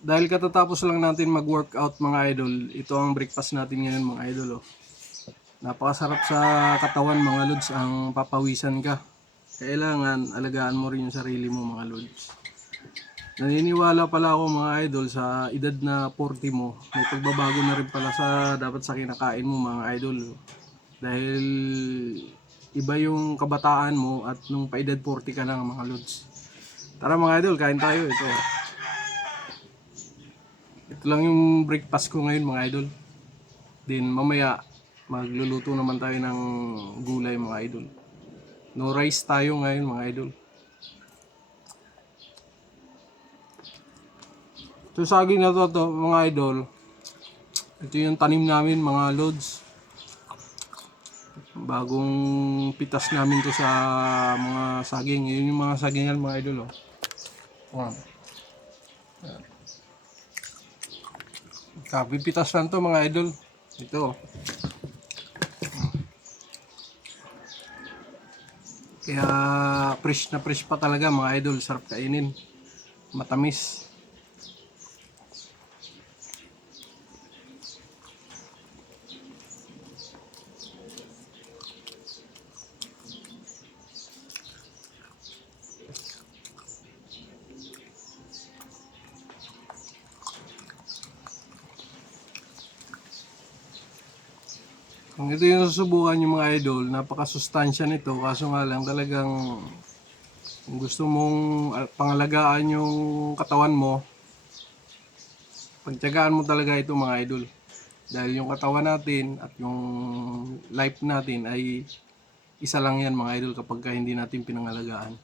Dahil katatapos lang natin mag-workout mga idol, ito ang breakfast natin ngayon mga idol. Oh. Napakasarap sa katawan mga lods, ang papawisan ka. Kailangan alagaan mo rin yung sarili mo mga lods. Naniniwala pala ako mga idol sa edad na 40 mo, may pagbabago na rin pala sa dapat sa kinakain mo mga idol. Dahil iba yung kabataan mo at nung paedad 40 ka na mga lods. Tara mga idol, kain tayo ito. Ito lang yung breakfast ko ngayon mga idol. Then mamaya magluluto naman tayo ng gulay mga idol. No rice tayo ngayon mga idol. Ito saging na to mga idol. Ito yung tanim namin mga lods. Bagong pitas namin to sa mga saging. Yun yung mga sagingan mga idol. Oh. Kapipitas lang to mga idol. Ito. Kaya fresh na fresh pa talaga mga idol. Sarap kainin. Matamis. Kung ito yung susubukan yung mga idol, napakasustansya nito. Kaso nga lang talagang kung gusto mong pangalagaan yung katawan mo, pagtiyagaan mo talaga ito mga idol. Dahil yung katawan natin at yung life natin ay isa lang yan mga idol kapag hindi natin pinangalagaan.